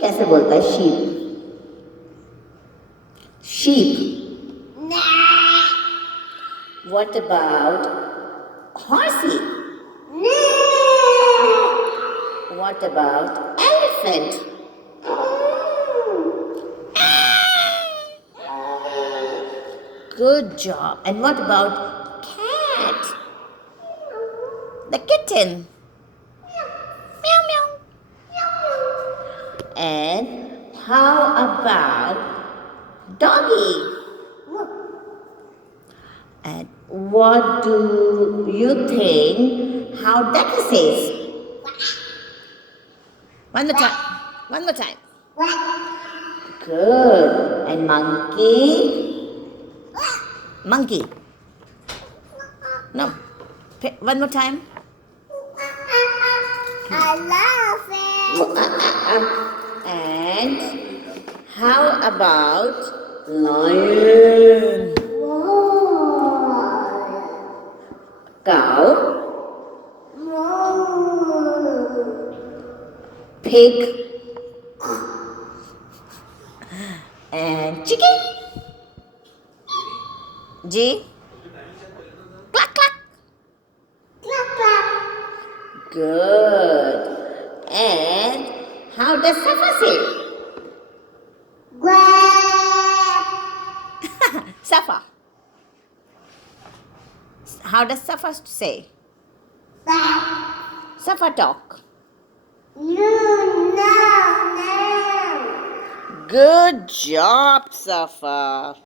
कैसे बोलता है sheep? Sheep. What about horsey? What about elephant? Good job. And what about cat? The kitten. Meow meow. And how about doggy? And what do you think how ducky says? One more time. One more time. Good. And monkey? Monkey. No. One more time. I love it. And how about lion? Cow? Pig? And chicken? G? Cluck cluck. Good. And how does safa say? Safa. How does safa say? Safa talk. Good job, Safa.